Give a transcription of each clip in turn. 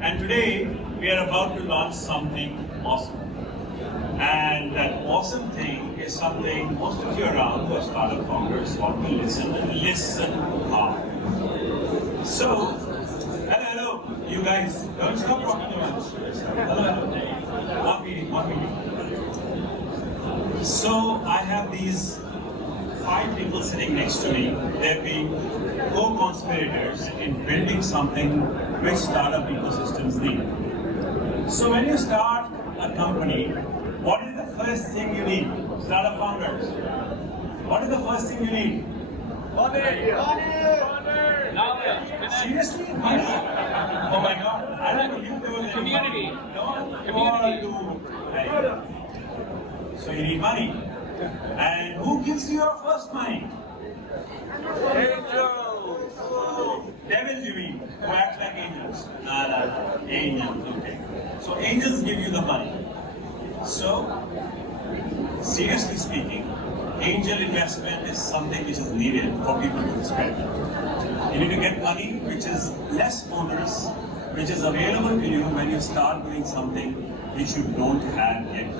And today we are about to launch something awesome. And that awesome thing is something most of you around who are startup founders want to listen hard. So, hello, you guys, don't stop talking to us. Hello. One meeting. So I have these 5 people sitting next to me. They've been co-conspirators in building something which startup ecosystems need. So when you start a company, what is the first thing you need? Startup founders. What is the first thing you need? Money. Seriously? Money? Oh my God. I don't know you do it. Community. No? Community. So you need money. And who gives you your first money? Angels. Devils, you mean? Who act like angels? No. Angels, okay. So angels give you the money. So, seriously speaking, angel investment is something which is needed for people to spend. You need to get money which is less onerous, which is available to you when you start doing something which you don't have yet.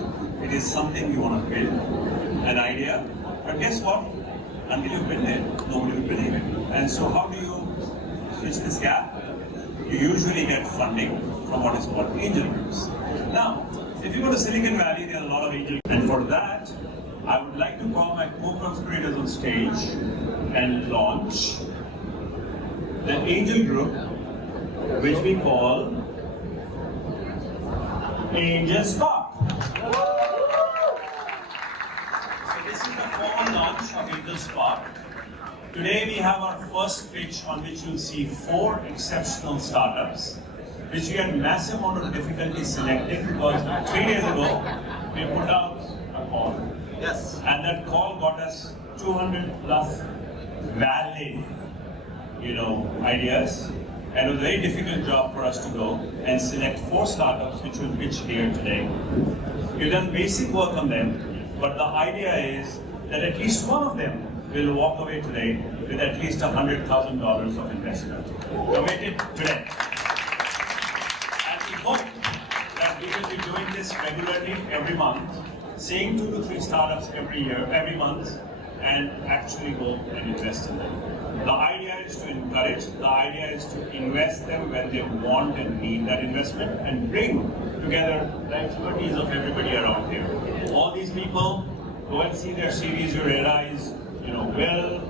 It is something you want to build, an idea. But guess what? Until you build it, nobody will believe it. And so how do you switch this gap? You usually get funding from what is called angel groups. Now, if you go to Silicon Valley, there are a lot of angel groups. And for that, I would like to call my co-conspirators on stage and launch the angel group, which we call Angel Spark. So this is the formal launch of Angel Spark. Today we have our first pitch on which you'll see 4 exceptional startups, which we had massive amount of difficulty selecting because 3 days ago we put out a call. Yes. And that call got us 200 plus valid, ideas. And it was a very difficult job for us to go and select 4 startups which will pitch here today. We've done basic work on them, but the idea is that at least one of them will walk away today with at least $100,000 of investment committed today. And we hope that we will be doing this regularly every month, seeing 2 to 3 startups every month, and actually go and invest in them. The idea is to encourage, the idea is to invest them when they want and need that investment and bring together the expertise of everybody around here. All these people, go and see their series, you realize, Will,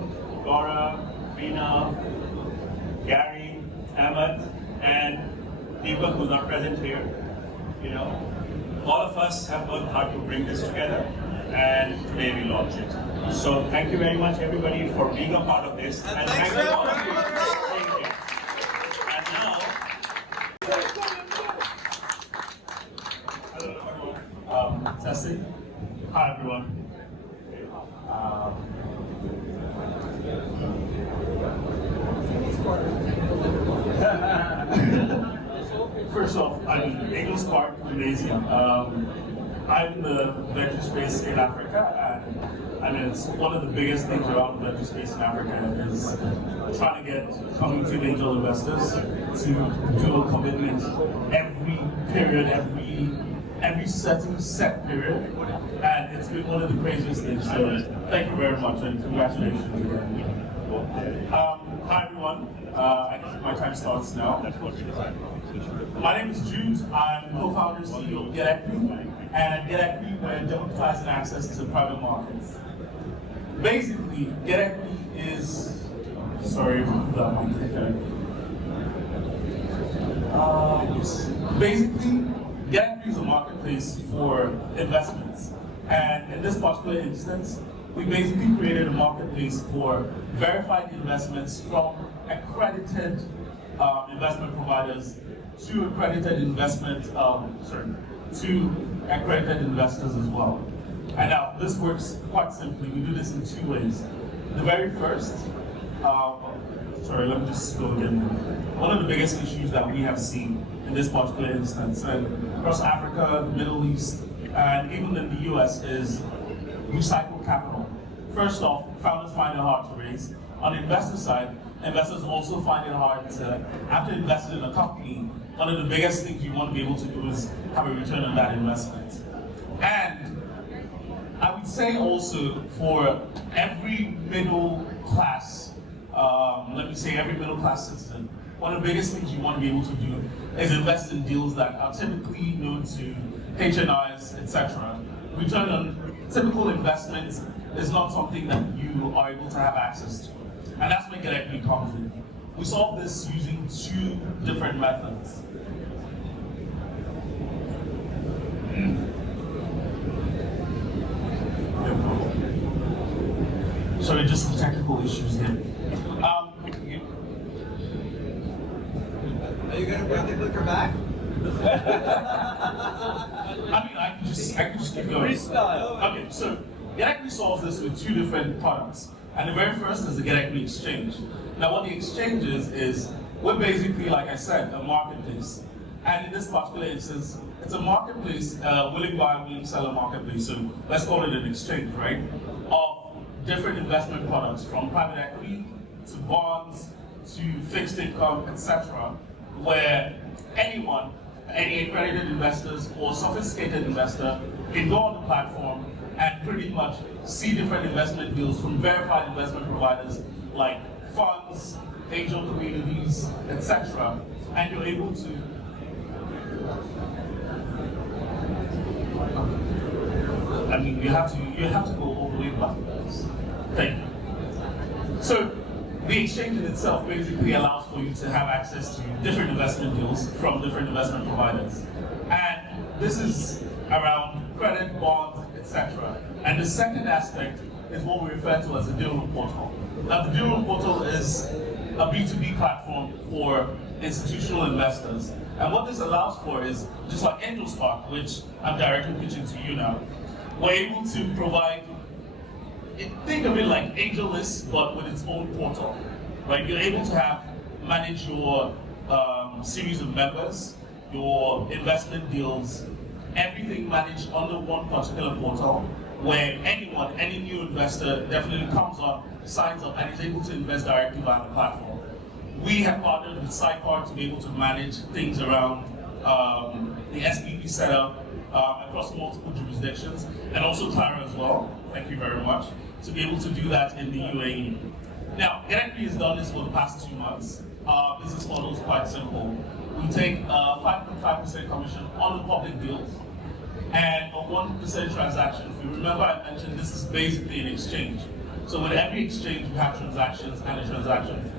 Laura, Veena, Gary, Ahmed, and Deepak, who's not present here. All of us have worked hard to bring this together, and today we launch it. So thank you very much, everybody, for being a part of this. And thank you all of you for being here. And now, hello, testing. Hi, everyone. First off, I'm Angel Spark, amazing. I'm in the venture space in Africa, and it's one of the biggest things around venture space in Africa is trying to get coming to angel investors to do a commitment every period, every set period, and it's been one of the craziest things. So thank you very much, and congratulations again. Hi everyone. I guess my time starts now. My name is Jude. I'm co-founder and CEO of GetEquity, and at GetEquity we're democratizing access to private markets. Basically, GetEquity is Basically, GetEquity is a marketplace for investments, and in this particular instance, we basically created a marketplace for verified investments from accredited investment providers to accredited accredited investors as well. And now this works quite simply. We do this in 2 ways. The very first, let me just go again. One of the biggest issues that we have seen in this particular instance, and across Africa, the Middle East, and even in the US, is recycled capital. First off, founders find it hard to raise. On the investor side, investors also find it hard to, after investing in a company, one of the biggest things you want to be able to do is have a return on that investment. And I would say also for every middle class, every middle class citizen, one of the biggest things you want to be able to do is invest in deals that are typically known to HNIs, etc. Return on typical investments is not something that you are able to have access to. And that's where Get Equity comes in. We solve this using two different methods. Sorry, just some technical issues here. Are you going to bring the clicker back? I mean, I can just keep going. Freestyle. Okay, so Get Equity solves this with two different products. And the very first is the Get Equity Exchange. Now, what the exchange is we're basically, like I said, a marketplace. And in this particular instance, it's a marketplace, willing buyer, willing seller marketplace. So let's call it an exchange, right? Of different investment products, from private equity to bonds to fixed income, etc., where anyone, any accredited investors or sophisticated investor can go on the platform and pretty much see different investment deals from verified investment providers like funds, angel communities, etc. And you're able to you have to go all the way back. Thank you. So the exchange in itself basically allows for you to have access to different investment deals from different investment providers. And this is around credit, bonds, etc. And the second aspect is what we refer to as the deal room portal. Now, the deal room portal is a B2B platform for institutional investors. And what this allows for is, just like Angel Spark, which I'm directly pitching to you now, we're able to provide, think of it like AngelList, but with its own portal, right? You're able to manage your series of members, your investment deals, everything managed under one particular portal, where anyone, any new investor definitely comes on, signs up, and is able to invest directly via the platform. We have partnered with Sidecar to be able to manage things around the SPV setup across multiple jurisdictions, and also Clara as well, thank you very much, to be able to do that in the UAE. Now, Get Equity has done this for the past 2 months. Our business model is quite simple. We take a 5.5% commission on the public deals and a 1% transaction fee. Remember I mentioned this is basically an exchange. So with every exchange, we have transactions and a transaction fee.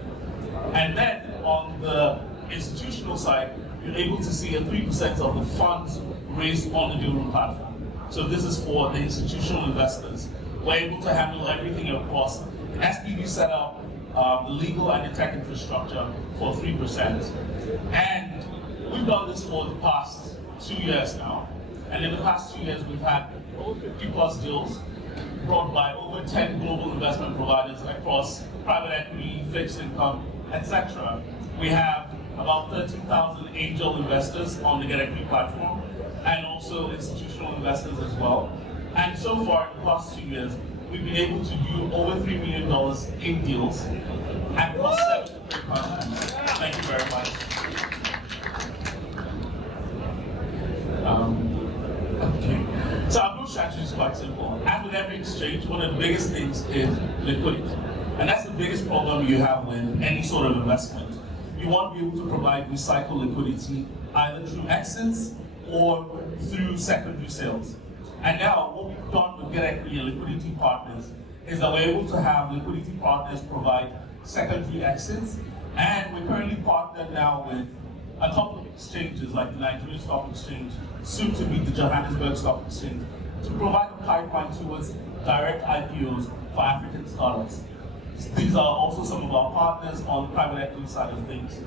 And then on the institutional side, you're able to see a 3% of the funds raised on the deal room platform. So this is for the institutional investors. We're able to handle everything across the SPV setup, the legal and the tech infrastructure for 3%. And we've done this for the past 2 years now. And in the past 2 years, we've had over 50 plus deals brought by over 10 global investment providers across private equity, fixed income, etc. We have about 13,000 angel investors on the Get Equity platform, and also institutional investors as well. And so far, in the past 2 years, we've been able to do over $3 million in deals across 7 different countries. Thank you very much. Okay. So our growth strategy is quite simple. As with every exchange, one of the biggest things is liquidity. And that's the biggest problem you have with any sort of investment. You want to be able to provide recycled liquidity either through exits or through secondary sales. And now what we've done with Get Equity and Liquidity Partners is that we're able to have liquidity partners provide secondary exits. And we're currently partnered now with a couple of exchanges like the Nigerian Stock Exchange, soon to be the Johannesburg Stock Exchange, to provide a pipeline towards direct IPOs for African startups. These are also some of our partners on the private equity side of things.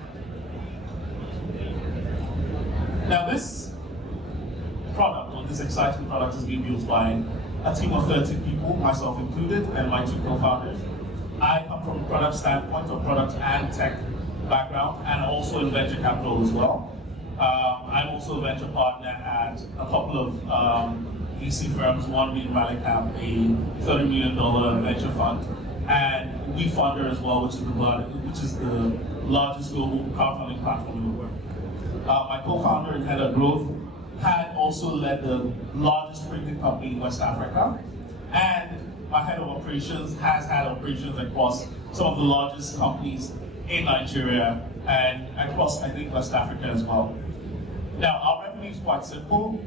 Now this product, or this exciting product, is being built by a team of 30 people, myself included, and my 2 co-founders. I come from a product standpoint, or product and tech background, and also in venture capital as well. I'm also a venture partner at a couple of VC firms, one being Rallycap, a $30 million venture fund, and WeFunder as well, which is the largest global crowdfunding platform in the world. My co-founder and head of growth had also led the largest printing company in West Africa, and my head of operations has had operations across some of the largest companies in Nigeria and across, I think, West Africa as well. Now, our revenue is quite simple.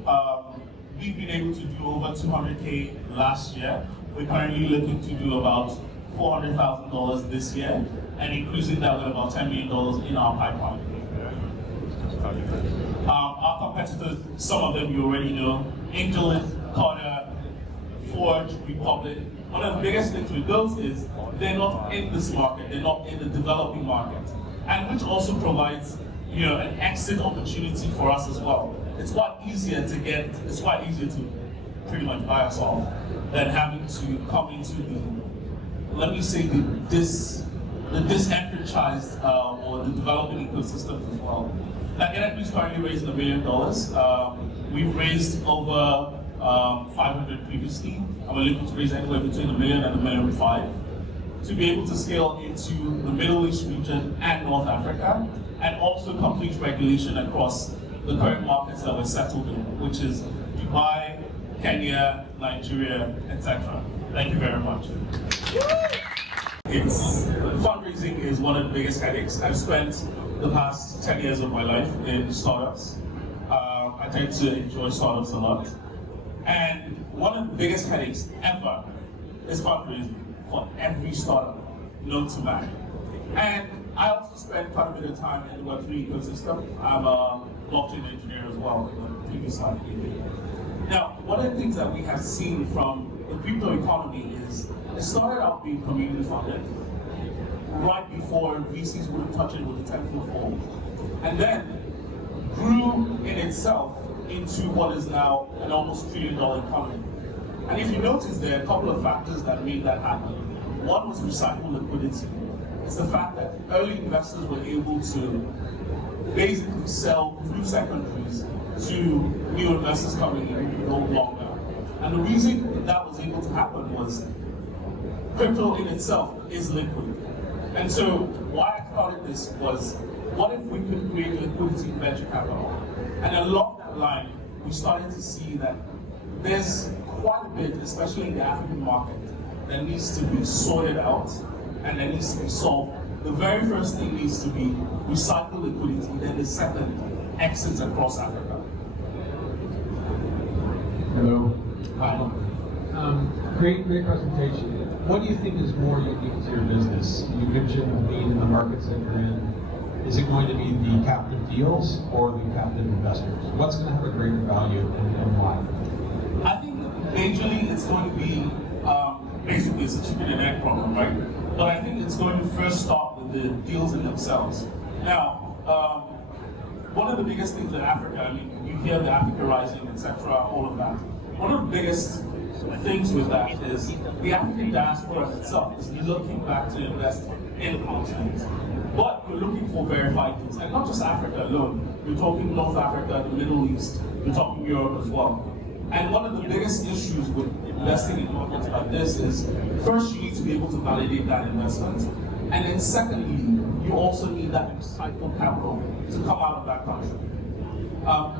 We've been able to do over 200K last year. We're currently looking to do about $400,000 this year, and increasing that with about $10 million in our pipeline. Our competitors, some of them you already know, AngelList, Carter, Forge, Republic. One of the biggest things with those is they're not in this market, they're not in the developing market, and which also provides an exit opportunity for us as well. It's quite easier to pretty much buy us off than having to come into let me say, the disenfranchised or the developing ecosystems as well. Now, NFB is currently raising $1 million. We've raised over 500 previously, and we're looking to raise anywhere between $1 million and $1.5 million to be able to scale into the Middle East region and North Africa, and also complete regulation across the current markets that we're settled in, which is Dubai, Kenya, Nigeria, etc. Thank you very much. Fundraising is one of the biggest headaches. I've spent the past 10 years of my life in startups. I tend to enjoy startups a lot. And one of the biggest headaches ever is fundraising for every startup known to man. And I also spend quite a bit of time in the Web3 ecosystem. I'm a blockchain engineer as well in the previous side. Now, one of the things that we have seen from the crypto economy is it started out being community funded right before VCs wouldn't touch it with a 10-foot pole, and then grew in itself into what is now an almost $1 trillion economy. And if you notice, there are a couple of factors that made that happen. One was recycled liquidity. It's the fact that early investors were able to basically sell through secondaries to new investors coming in no longer. And the reason that was able to happen was crypto in itself is liquid. And so why I started this was, what if we could create liquidity in venture capital? And along that line, we started to see that there's quite a bit, especially in the African market, that needs to be sorted out and that needs to be solved. The very first thing needs to be recycle liquidity, then the second, exits across Africa. Hello. Hi. Great presentation. What do you think is more unique to your business? You mentioned being in the markets that you're in. Is it going to be the captive deals or the captive investors? What's going to have a greater value and why? I think majorly it's going to be, basically it's a chicken and egg problem, right? But I think it's going to first start with the deals in themselves. Now, one of the biggest things in Africa, I mean, you hear the Africa Rising, etc., all of that. One of the biggest things with that is the African diaspora itself is looking back to invest in the continent. But we're looking for verified deals, and not just Africa alone. We're talking North Africa, the Middle East, we're talking Europe as well. And one of the biggest issues with investing in markets like this is, first you need to be able to validate that investment, and then secondly, you also need that recycled capital to come out of that country.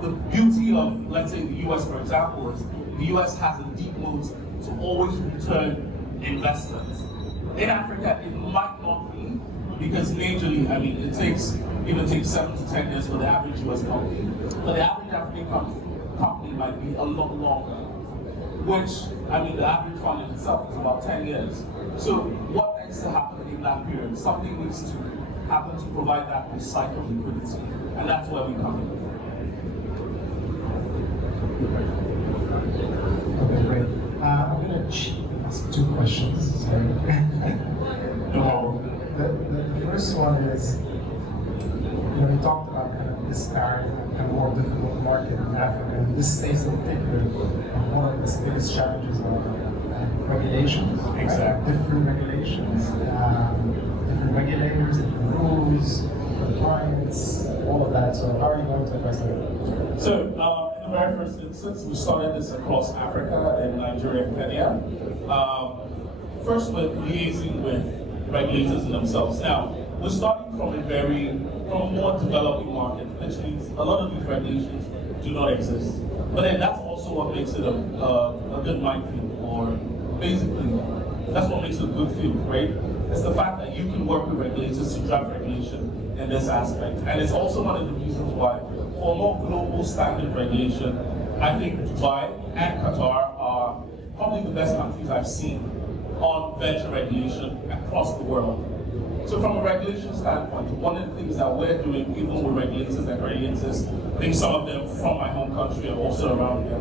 The beauty of, let's say, the US, for example, is the US has a deep moat to always return investments. In Africa, it might not be, because majorly, I mean, it even takes 7 to 10 years for the average US company. But the average African company might be a lot longer, which, I mean, the average fund in itself is about 10 years. So what needs to happen in that period? Something needs to happen to provide that recycled liquidity, and that's where we come in. Okay, great. I'm going to ask 2 questions. Sorry. No. The first one is, you talked about kind of this current and more difficult market in Africa, and this space in particular, one of its biggest challenges are regulations. Exactly. Right? Different regulations, different regulators, different rules, compliance, all of that. So how are you going to address that? So, in the very first instance, we started this across Africa in Nigeria and Kenya. first with liaising with regulators themselves. Now, we're starting from from a more developing market, which means a lot of these regulations do not exist. But then that's also what makes it a good minefield, or basically, that's what makes it a good field, right? It's the fact that you can work with regulators to draft regulation in this aspect. And it's also one of the reasons why, for more global standard regulation, I think Dubai and Qatar are probably the best countries I've seen on venture regulation across the world. So from a regulation standpoint, one of the things that we're doing, even with regulators that already exist, I think some of them from my home country and also around here,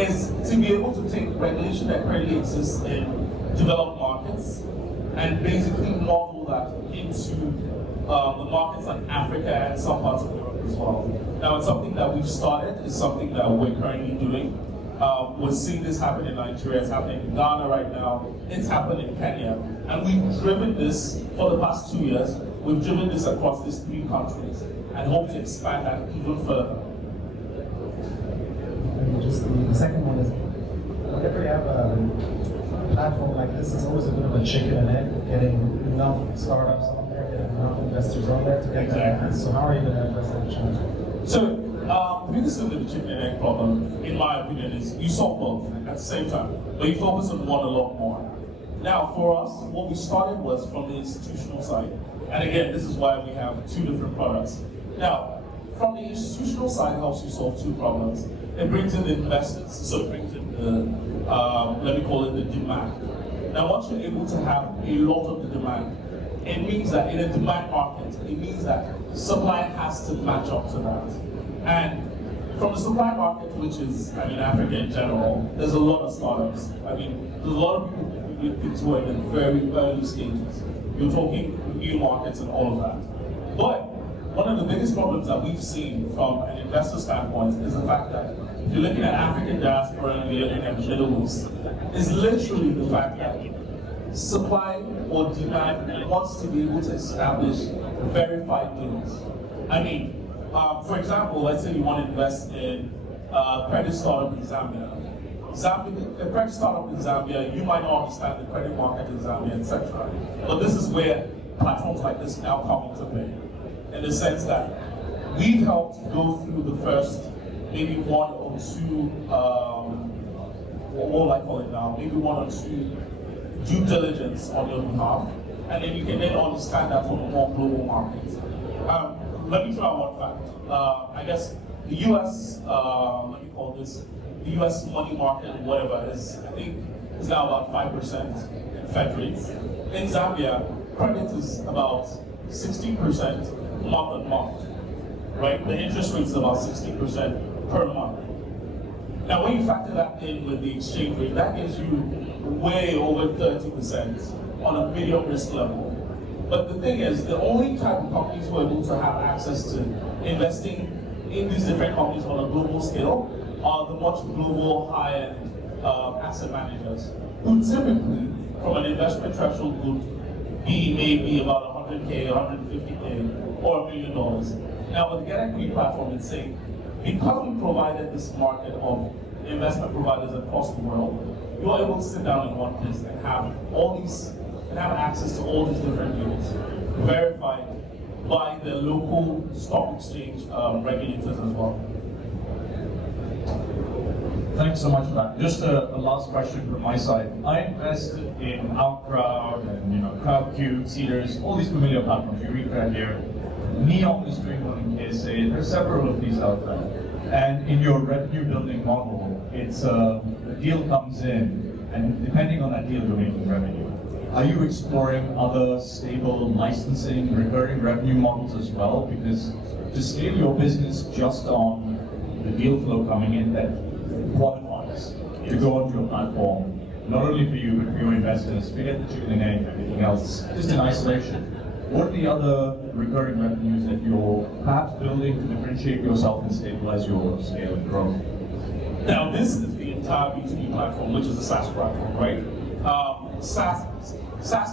is to be able to take regulation that currently exists in developed markets and basically model that into the markets like Africa and some parts of Europe as well. Now, it's something that we've started, it's something that we're currently doing. We're seeing this happen in Nigeria, it's happening in Ghana right now, it's happening in Kenya. And we've driven this for the past 2 years, we've driven this across these 3 countries and hope to expand that even further. And just the second one is, whenever you have a platform like this, it's always a bit of a chicken and egg, getting enough startups on there, getting enough investors on there to get that. So how are you going to address that challenge? So, the biggest thing with the chicken and egg problem, in my opinion, is you solve both at the same time, but you focus on one a lot more. Now, for us, what we started was from the institutional side, and again, this is why we have 2 different products. Now, from the institutional side, it helps you solve 2 problems. It brings in the investors, so it brings in the, let me call it the demand. Now, once you're able to have a lot of the demand, it means that in a demand market, it means that supply has to match up to that. And from the supply market, which is, Africa in general, there's a lot of startups. There's a lot of people who are in very early stages. You're talking new markets and all of that. But one of the biggest problems that we've seen from an investor standpoint is the fact that if you're looking at African diaspora and you're looking at the Middle East, is literally the fact that supply or demand wants to be able to establish verified deals. For example, let's say you want to invest in a credit startup in Zambia. A credit startup in Zambia, you might not understand the credit market in Zambia, etc. But this is where platforms like this now come into play, in the sense that we've helped go through the first maybe 1 or 2, what will I call it now, maybe 1 or 2 due diligence on your behalf, and then you can then understand that from a more global market. Let me throw out one fact. I guess the US, let me call this, the US money market, whatever, is now about 5% in Fed rates. In Zambia, credit is about 16% month on month, right? The interest rate is about 16% per month. Now, when you factor that in with the exchange rate, that gives you way over 30% on a medium risk level. But the thing is, the only type of companies who are able to have access to investing in these different companies on a global scale are the much global high-end asset managers, who typically, from an investment threshold, would be maybe about 100K, 150K, or $1 million. Now, with the Get Equity platform, it's saying, because we provided this market of investment providers across the world, you're able to sit down in one place and have have access to all these different deals, verified by the local stock exchange regulators as well. Thanks so much for that. Just a last question from my side. I invested in Outcrowd and Crowdcube, Seeders, all these familiar platforms. You read right here. Neon is doing one in KSA. There are several of these out there. And in your revenue building model, it's a deal comes in, and depending on that deal, you're making revenue. Are you exploring other stable licensing, recurring revenue models as well? Because to scale your business just on the deal flow coming in, that qualifies to go onto your platform, not only for you, but for your investors. Forget the chicken and egg, everything else, just in isolation. What are the other recurring revenues that you're perhaps building to differentiate yourself and stabilize your scale and growth? Now, this is the entire B2B platform, which is a SaaS platform, right? SaaS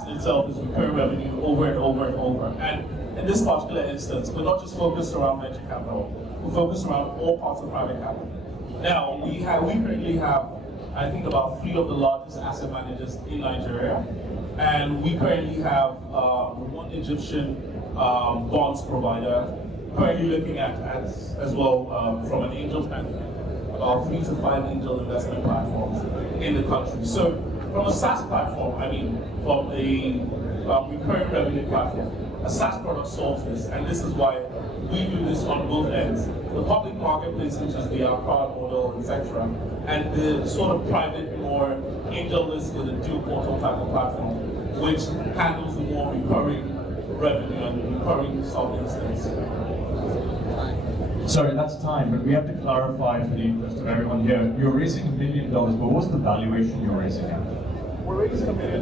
in itself is recurring revenue over and over and over. And in this particular instance, we're not just focused around venture capital, we're focused around all parts of private capital. Now, we currently have I think, about 3 of the largest asset managers in Nigeria. And we currently have one Egyptian bonds provider, currently looking at as well from an angel standpoint, about 3 to 5 angel investment platforms in the country. So from a SaaS platform, I mean, from a recurring revenue platform, a SaaS product solves this, and this is why we do this on both ends. The public marketplace, which is the crowd model, etc., and the sort of private, more angel-listed and dual portal type of platform, which handles the more recurring revenue and recurring sub-instance. Sorry, that's time, but we have to clarify for the interest of everyone here. You're raising $1 million, but what's the valuation you're raising at? We're raising $1 million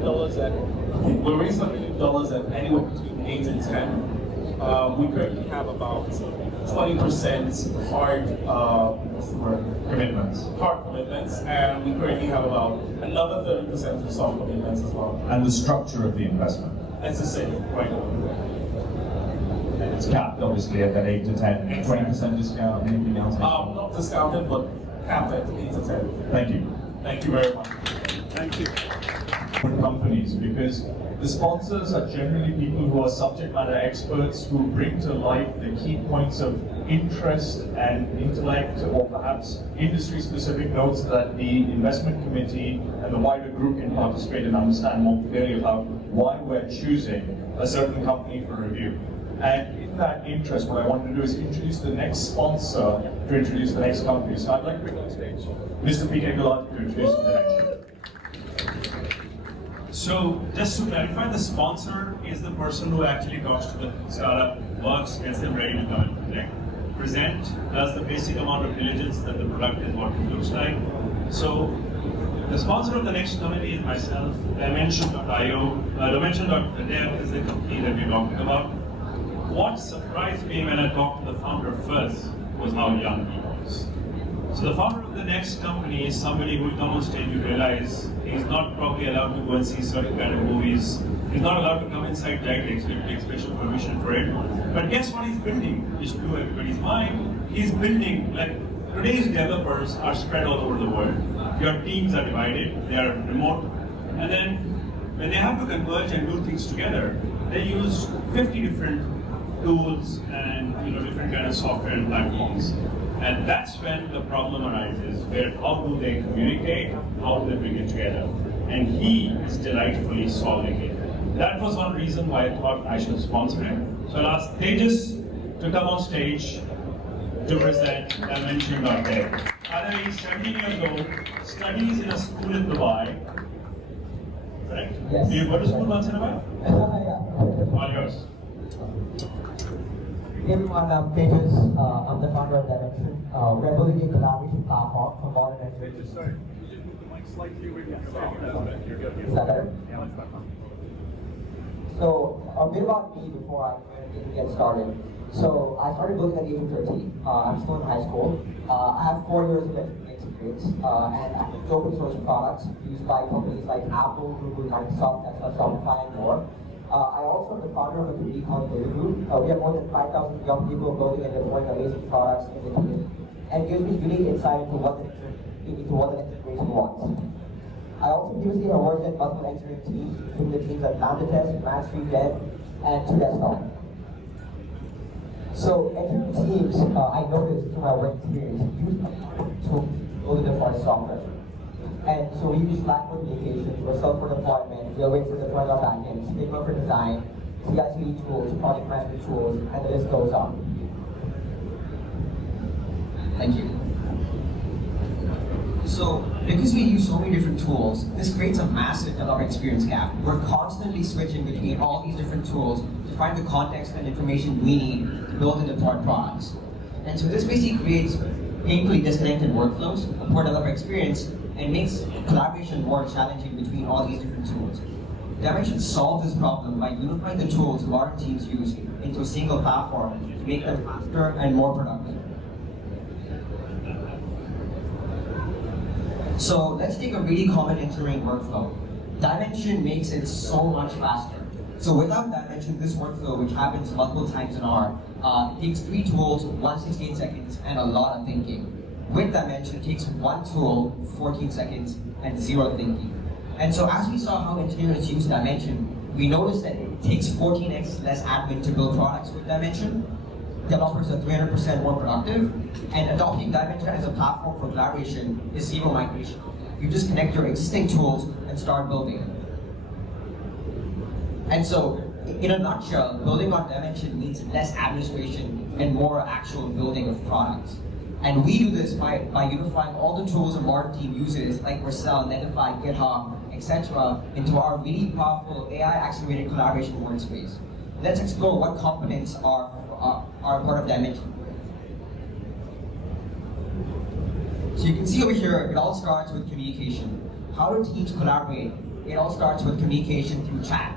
at anywhere between 8 and 10. We currently have about 20% hard commitments, and we currently have about another 30% for soft commitments as well. And the structure of the investment? It's the same right now. And it's capped, obviously, at that 8 to 10, 20% discount, anything else? Not discounted, but capped at 8 to 10. Thank you. Thank you very much. Thank you. Companies, because the sponsors are generally people who are subject matter experts who bring to light the key points of interest and intellect, or perhaps industry-specific notes that the investment committee and the wider group can participate and understand more clearly about why we're choosing a certain company for review. And in that interest, what I want to do is introduce the next sponsor to introduce the next company. So I'd like to bring on stage Mr. Peter Gulati to introduce the next. So just to clarify, the sponsor is the person who actually talks to the startup, works, gets them ready to come and connect, present, does the basic amount of diligence that the product is, what it looks like. So the sponsor of the next committee is myself, dimension.io. Dimension.dev is the company that we're talking about. What surprised me when I talked to the founder first was how young he was. So the founder of the next company is somebody who will come on stage, you realize he's not probably allowed to go and see certain kind of movies. He's not allowed to come inside Jags, he take special permission for it. But guess what he's building? Which blew everybody's mind. He's building, like, today's developers are spread all over the world. Your teams are divided, they are remote. And then when they have to converge and do things together, they use 50 different tools and different kind of software and platforms. And that's when the problem arises, where how do they communicate, how do they bring it together? And he is delightfully solving it. That was one reason why I thought I should sponsor him. So I'll ask Tejas to come on stage to present dimension.dev. Either he's 17 years old, studies in a school in Dubai. Correct? Yes. Do you go to school once in a while? Yeah. All yours. Hey everyone, I'm Tejas. I'm the founder of Dimension. We're building a collaboration platform for modern engineering. Sorry, you just move the mic slightly away from your phone. You're good. Is that better? Yeah, that's better. So, a bit about me before I get started. So, I started building at the age of 13. I'm still in high school. I have 4 years of experience, and I have open source products used by companies like Apple, Google, Microsoft, Tesla, Shopify, and more. I also am the founder of a community called Data Group. We have more than 5,000 young people building and deploying amazing products in the community, and gives me unique insight into what the next generation wants. I also previously have worked at multiple engineering teams, including the teams at Lambda Test, Max Street Dev, and 2Desktop. So engineering teams, I noticed through my work experience, use to build and deploy software. And so we use Slack for communication, Vercel for deployment, Railway for deploying our backends, Figma for design, CI/CD tools, project management tools, and the list goes on. Thank you. So, because we use so many different tools, this creates a massive developer experience gap. We're constantly switching between all these different tools to find the context and information we need to build and deploy products. And so this basically creates painfully disconnected workflows, a poor developer experience, and makes collaboration more challenging between all these different tools. Dimension solves this problem by unifying the tools modern teams use into a single platform to make them faster and more productive. So let's take a really common engineering workflow. Dimension makes it so much faster. So without Dimension, this workflow, which happens multiple times an hour, takes 3 tools, 168 seconds, and a lot of thinking. With Dimension, it takes one tool, 14 seconds, and zero thinking. And so as we saw how engineers use Dimension, we noticed that it takes 14x less admin to build products with Dimension. Developers are 300% more productive, and adopting Dimension as a platform for collaboration is zero migration. You just connect your existing tools and start building. And so, in a nutshell, building on Dimension means less administration and more actual building of products. And we do this by unifying all the tools a modern team uses, like Vercel, Netlify, GitHub, etc., into our really powerful AI-accelerated collaboration workspace. Let's explore what components are part of Dimension. So you can see over here, it all starts with communication. How do teams collaborate? It all starts with communication through chat.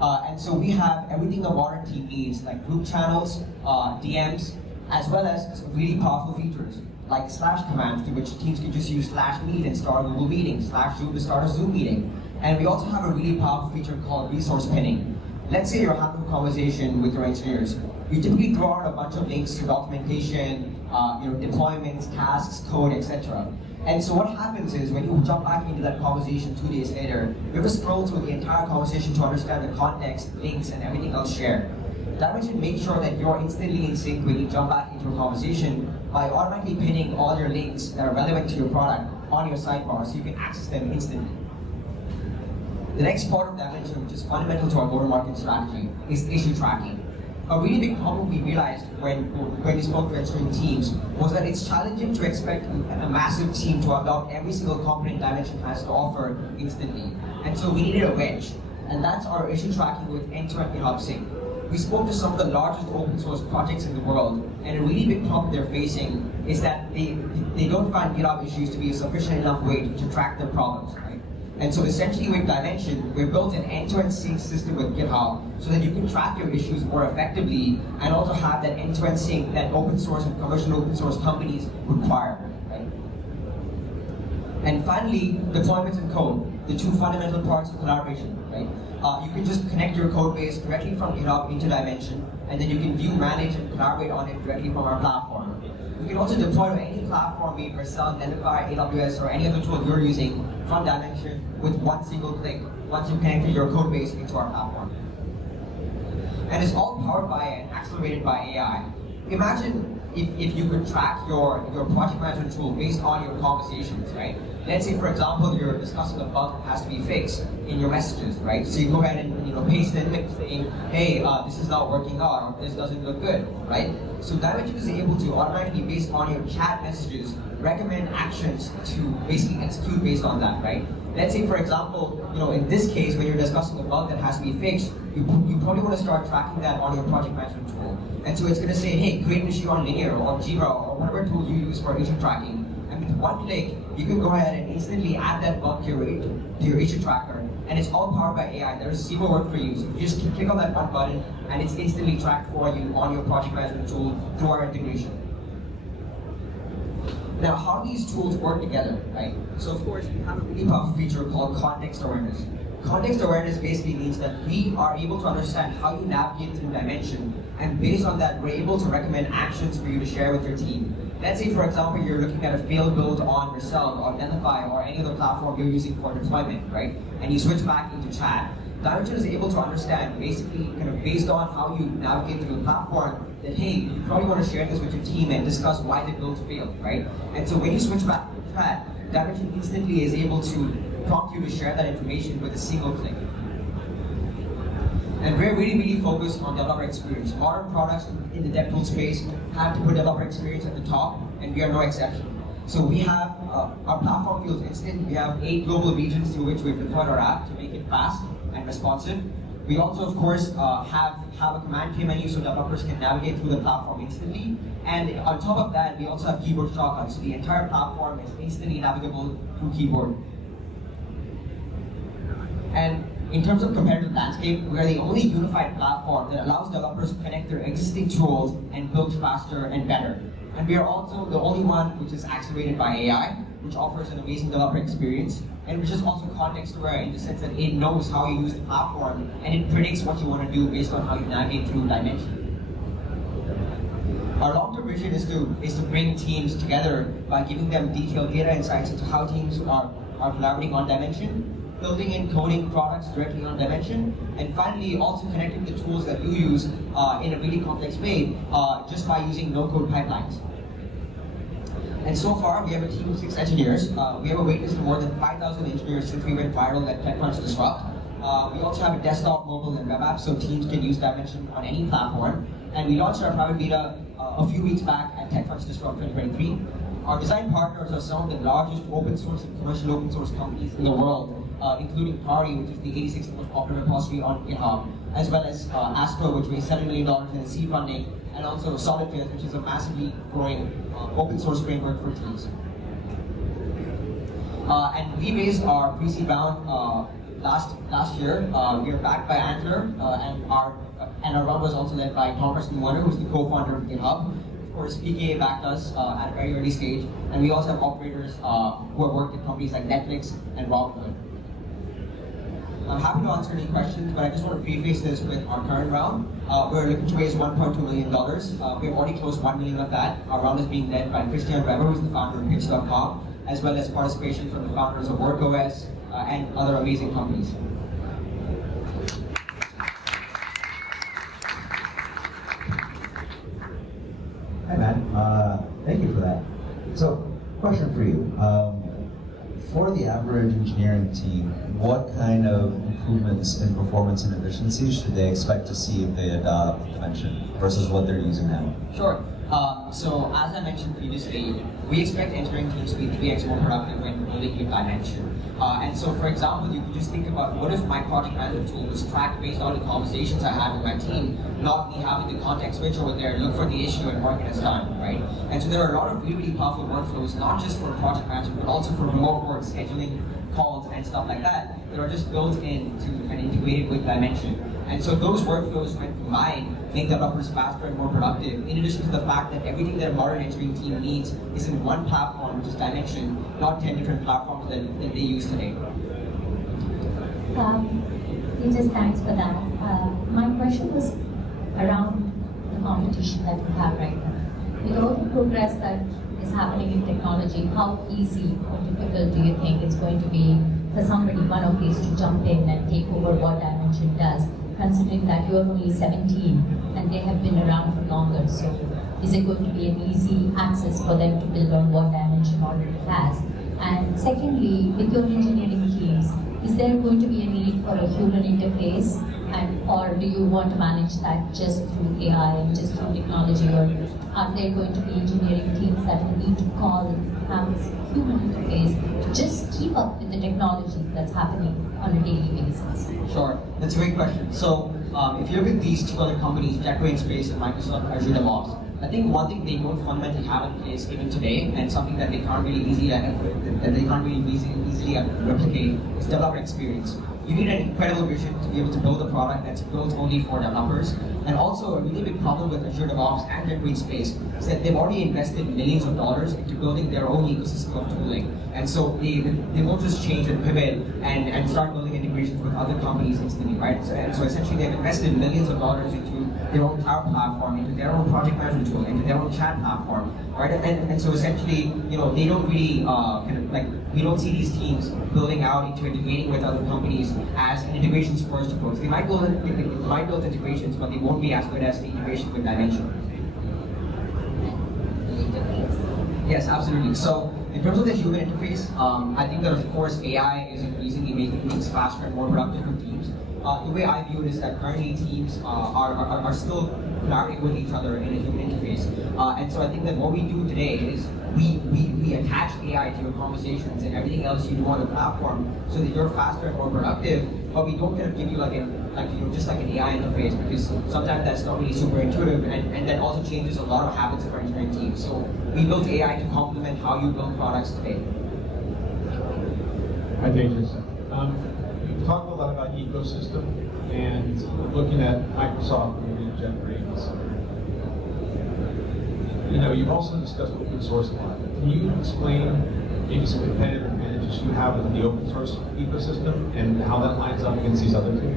And so we have everything a modern team needs, like group channels, DMs, as well as some really powerful features, like slash commands, through which teams can just use /meet and start a Google meeting, /Zoom to start a Zoom meeting. And we also have a really powerful feature called resource pinning. Let's say you're having a conversation with your engineers. You typically throw out a bunch of links to documentation, deployments, tasks, code, etc. And so what happens is when you jump back into that conversation 2 days later, you have to scroll through the entire conversation to understand the context, links, and everything else shared. Dimension makes sure that you're instantly in sync when you jump back into a conversation by automatically pinning all your links that are relevant to your product on your sidebar so you can access them instantly. The next part of Dimension, which is fundamental to our go-to-market strategy, is issue tracking. A really big problem we realized when we spoke to engineering teams was that it's challenging to expect a massive team to adopt every single component Dimension has to offer instantly. And so we needed a wedge, and that's our issue tracking with end-to-end GitHub sync. We spoke to some of the largest open source projects in the world, and a really big problem they're facing is that they don't find GitHub issues to be a sufficient enough way to track their problems, right? And so essentially with Dimension, we built an end-to-end sync system with GitHub so that you can track your issues more effectively and also have that end-to-end sync that open source and commercial open source companies require, right? And finally, deployments and code, the two fundamental parts of collaboration, right? You can just connect your code base directly from GitHub into Dimension, and then you can view, manage, and collaborate on it directly from our platform. You can also deploy to any platform, be it Vercel, Netlify, AWS, or any other tool you're using from Dimension with one single click once you connect your code base into our platform. And it's all powered by and accelerated by AI. Imagine if you could track your project management tool based on your conversations, right? Let's say, for example, you're discussing a bug that has to be fixed in your messages, right? So you go ahead and paste in saying, hey, this is not working out, or this doesn't look good, right? So Dimension is able to automatically, based on your chat messages, recommend actions to basically execute based on that, right? Let's say, for example, in this case, when you're discussing a bug that has to be fixed, you probably want to start tracking that on your project management tool. And so it's going to say, hey, create an issue on Linear or Jira or whatever tool you use for issue tracking. And with one click, you can go ahead and instantly add that bug to your issue tracker. And it's all powered by AI. There is zero work for you. So you just click on that one button and it's instantly tracked for you on your project management tool through our integration. Now, how these tools work together, right? So of course, we have a really powerful feature called context awareness. Context awareness basically means that we are able to understand how you navigate through Dimension, and based on that, we're able to recommend actions for you to share with your team. Let's say, for example, you're looking at a failed build on Vercel or Netlify or any other platform you're using for deployment, right? And you switch back into chat. Dimension is able to understand, basically, kind of based on how you navigate through the platform, that hey, you probably want to share this with your team and discuss why the build failed, right? And so when you switch back to chat, Dimension instantly is able to prompt you to share that information with a single click. And we're really, really focused on developer experience. Modern products in the dev tool space have to put developer experience at the top, and we are no exception. So we have, our platform feels instant. We have 8 global regions through which we've deployed our app to make it fast and responsive. We also, of course, have a command key menu so developers can navigate through the platform instantly. And on top of that, we also have keyboard shortcuts. So the entire platform is instantly navigable through keyboard. And in terms of competitive landscape, we are the only unified platform that allows developers to connect their existing tools and build faster and better. And we are also the only one which is accelerated by AI, which offers an amazing developer experience, and which is also context aware in the sense that it knows how you use the platform and it predicts what you want to do based on how you navigate through Dimension. Our long-term vision is to bring teams together by giving them detailed data insights into how teams are collaborating on Dimension, building and coding products directly on Dimension, and finally also connecting the tools that you use in a really complex way just by using no-code pipelines. And so far, we have a team of 6 engineers. We have a waitlist of more than 5,000 engineers since we went viral at TechCrunch Disrupt. We also have a desktop, mobile, and web app, so teams can use Dimension on any platform. And we launched our private beta a few weeks back at TechCrunch Disrupt 2023. Our design partners are some of the largest open source and commercial open source companies in the world, including Pari, which is the 86th most popular repository on GitHub, as well as Astro, which raised $7 million in seed funding, and also Solidclear, which is a massively growing open source framework for teams. And we raised our pre-seed round last year. We are backed by Antler, and our round was also led by Thomas Nwanu, who's the co-founder of GitHub. Of course, PKA backed us at a very early stage, and we also have operators who have worked at companies like Netflix and Robinhood. I'm happy to answer any questions, but I just want to preface this with our current round. We're looking to raise $1.2 million. We have already closed $1 million of that. Our round is being led by Christian Weber, who's the founder of Pitch.com, as well as participation from the founders of WorkOS and other amazing companies. Hi, Matt. Thank you for that. So, question for you. For the average engineering team, what kind of improvements in performance and efficiency should they expect to see if they adopt Dimension versus what they're using now? Sure. So as I mentioned previously, we expect engineering teams to be 3x more productive when building a Dimension. And so, for example, you can just think about what if my project management tool was tracked based on the conversations I had with my team, not me having the context switch over there, look for the issue and mark it as done, right? And so there are a lot of really, really powerful workflows, not just for project management, but also for remote work, scheduling calls and stuff like that are just built in to and integrated with Dimension. And so those workflows, when combined, make developers faster and more productive, in addition to the fact that everything that a modern engineering team needs is in one platform, which is Dimension, not 10 different platforms that they use today. Just thanks for that. My question was around the competition that we have right now. With all the progress that is happening in technology, how easy or difficult do you think it's going to be for somebody, one of these, to jump in and take over what Dimension does, considering that you're only 17 and they have been around for longer? So is it going to be an easy access for them to build on what Dimension already has? And secondly, with your engineering teams, is there going to be a need for a human interface, or do you want to manage that just through AI and just through technology, or are there going to be engineering teams that will need to call and have this human interface to just keep up with the technology that's happening on a daily basis? Sure, that's a great question. So if you look at these two other companies, JetBrains Space and Microsoft Azure DevOps, I think one thing they don't fundamentally have in place even today, and something that they can't really easily replicate, is developer experience. You need an incredible vision to be able to build a product that's built only for developers. And also, a really big problem with Azure DevOps and JetBrains Space is that they've already invested millions of dollars into building their own ecosystem of tooling. And so they won't just change and pivot and start building integrations with other companies instantly, right? So essentially, they've invested millions of dollars into their own cloud platform, into their own project management tool, into their own chat platform, right? And so essentially, they don't really we don't see these teams building out into integrating with other companies as an integrations first approach. They might build integrations, but they won't be as good as the integration with Dimension. Yes, absolutely. So in terms of the human interface, I think that of course AI is increasingly making things faster and more productive for teams. The way I view it is that currently teams are still collaborating with each other in a human interface. And so I think that what we do today is we attach AI to your conversations and everything else you do on the platform so that you're faster and more productive, but we don't kind of give you just like an AI interface, because sometimes that's not really super intuitive, and that also changes a lot of habits of our engineering team. So we built AI to complement how you build products today. Hi, Tejas. You've talked a lot about ecosystem and looking at Microsoft and JetBrains. You've also discussed open source a lot. Can you explain maybe some competitive advantages you have with the open source ecosystem and how that lines up against these other two?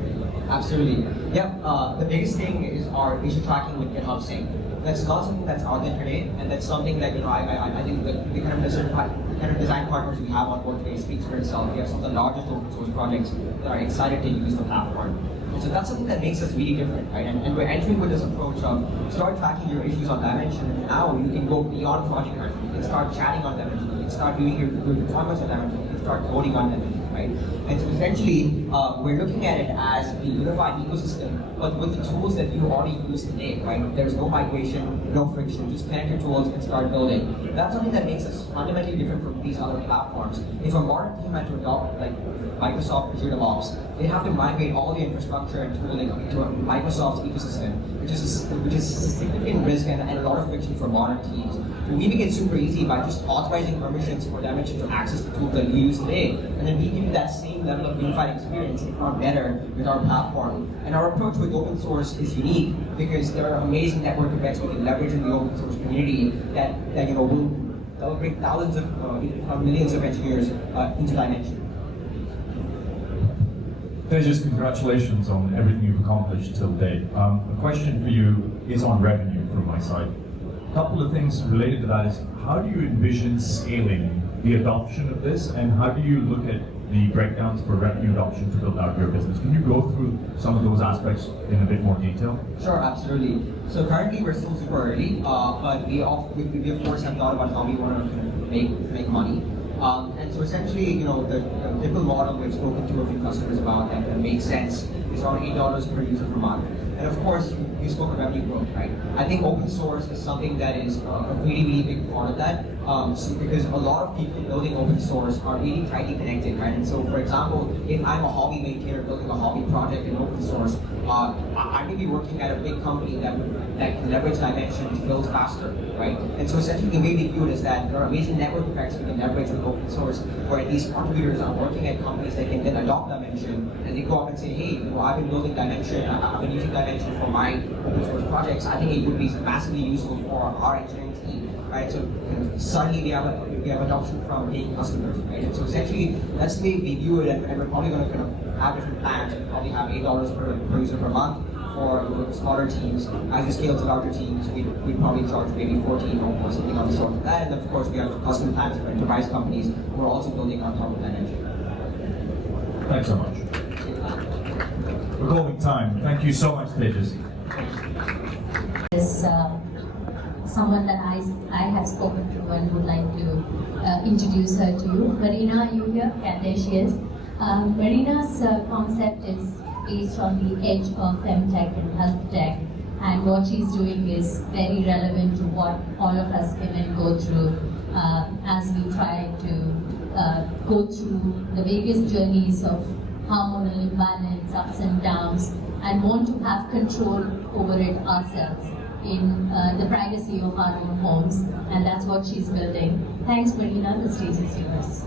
Absolutely. Yep. The biggest thing is our issue tracking with GitHub Sync. that's not something that's out there today, and that's something that I think the kind of design partners we have on board today speaks for itself. We have some of the largest open source projects that are excited to use the platform. And so that's something that makes us really different, right? And we're entering with this approach of start tracking your issues on Dimension, and now you can go beyond project management. You can start chatting on Dimension. You can start doing your deployments on Dimension. You can start coding on Dimension, right? And so essentially, we're looking at it as a unified ecosystem, but with the tools that you already use today, right? There's no migration, no friction. Just connect your tools and start building. That's something that makes us fundamentally different from these other platforms. If a modern team had to adopt like Microsoft Azure DevOps, they have to migrate all the infrastructure and tooling into a Microsoft ecosystem, which is a significant risk and a lot of friction for modern teams. We make it super easy by just authorizing permissions for Dimension to access the tools that we use today, and then we give you that same level of unified experience, if not better, with our platform. And our approach with open source is unique because there are amazing network effects we can leverage in the open source community that will bring thousands of millions of engineers into Dimension. Tejas, congratulations on everything you've accomplished till date. A question for you is on revenue from my side. A couple of things related to that is, how do you envision scaling the adoption of this, and how do you look at the breakdowns for revenue adoption to build out your business? Can you go through some of those aspects in a bit more detail? Sure, absolutely. So currently we're still super early, but we of course have thought about how we want to make money. And so essentially, the typical model we've spoken to a few customers about that makes sense is around $8 per user per month. And of course, you spoke of revenue growth, right? I think open source is something that is a really, really big part of that. Because a lot of people building open source are really tightly connected, right? And so, for example, if I'm a hobby maintainer building a hobby project in open source, I may be working at a big company that can leverage Dimension to build faster, right? And so essentially the way we view it is that there are amazing network effects we can leverage with open source, where these contributors are working at companies that can then adopt Dimension, and they go up and say, hey, I've been building Dimension, I've been using Dimension for my open source projects. I think it would be massively useful for our engineering team, right? So suddenly we have adoption from paying customers, right? And so essentially that's the way we view it, and we're probably going to kind of have different plans. We probably have $8 per user per month for smaller teams. As we scale to larger teams, we'd probably charge maybe 14 or something on the sort of that. And of course, we have custom plans for enterprise companies who are also building on top of that engine. Thanks so much. We're calling time. Thank you so much, Tejas. Is someone that I have spoken to and would like to introduce her to you. Marina, are you here? Yeah, there she is. Marina's concept is based on the edge of femtech and health tech, and what she's doing is very relevant to what all of us women go through as we try to go through the various journeys of hormonal imbalance, ups and downs, and want to have control over it ourselves in the privacy of our own homes, and that's what she's building. Thanks, Marina. The stage is yours.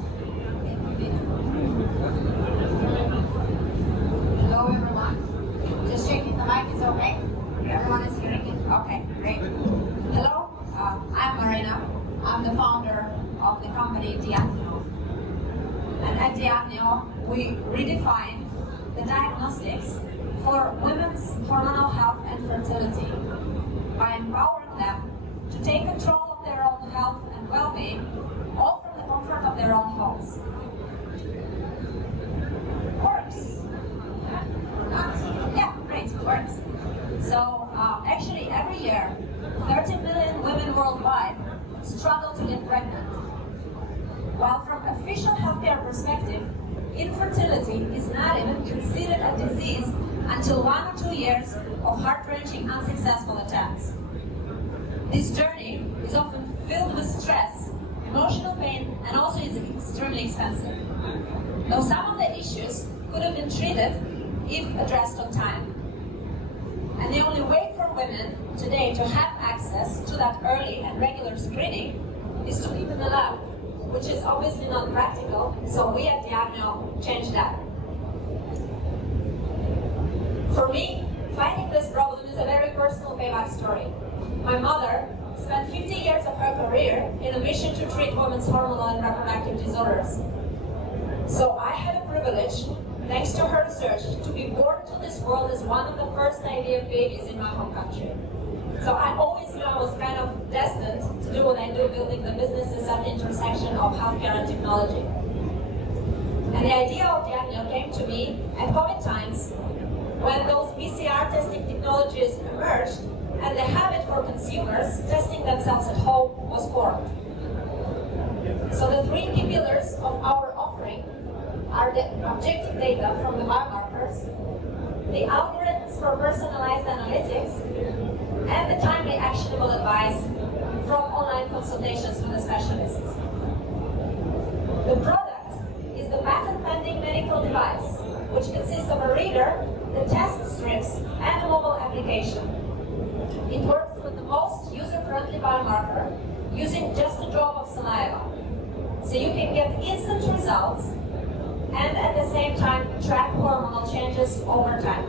Hello, everyone. Just checking the mic is okay. Everyone is hearing it? Okay, great. Hello, I'm Marina. I'm the founder of the company Diagneo. And at Diagneo, we redefine the diagnostics for women's hormonal health and fertility by empowering them to take control of their own health and well-being, all from the comfort of their own homes. Works. Or not? Yeah, great, it works. So actually every year, 30 million women worldwide struggle to get pregnant. While from official healthcare perspective, infertility is not even considered a disease until 1 or 2 years of heart-wrenching unsuccessful attempts. This journey is often filled with stress, emotional pain, and also is extremely expensive. Though some of the issues could have been treated if addressed on time. And the only way for women today to have access to that early and regular screening is to live in the lab, which is obviously not practical, so we at Diagneo changed that. For me, fighting this problem is a very personal payback story. My mother spent 50 years of her career in a mission to treat women's hormonal and reproductive disorders. So I had a privilege, thanks to her research, to be born to this world as one of the first IVF babies in my home country. So I always knew I was kind of destined to do what I do, building the businesses at the intersection of healthcare and technology. And the idea of Diagno came to me at COVID times, when those PCR testing technologies emerged and the habit for consumers testing themselves at home was formed. So the three key pillars of our offering are the objective data from the biomarkers, the algorithms for personalized analytics, and the timely actionable advice from online consultations with the specialists. The product is the patent-pending medical device, which consists of a reader, the test strips, and a mobile application. It works with the most user-friendly biomarker, using just a drop of saliva. So you can get instant results, and at the same time track hormonal changes over time.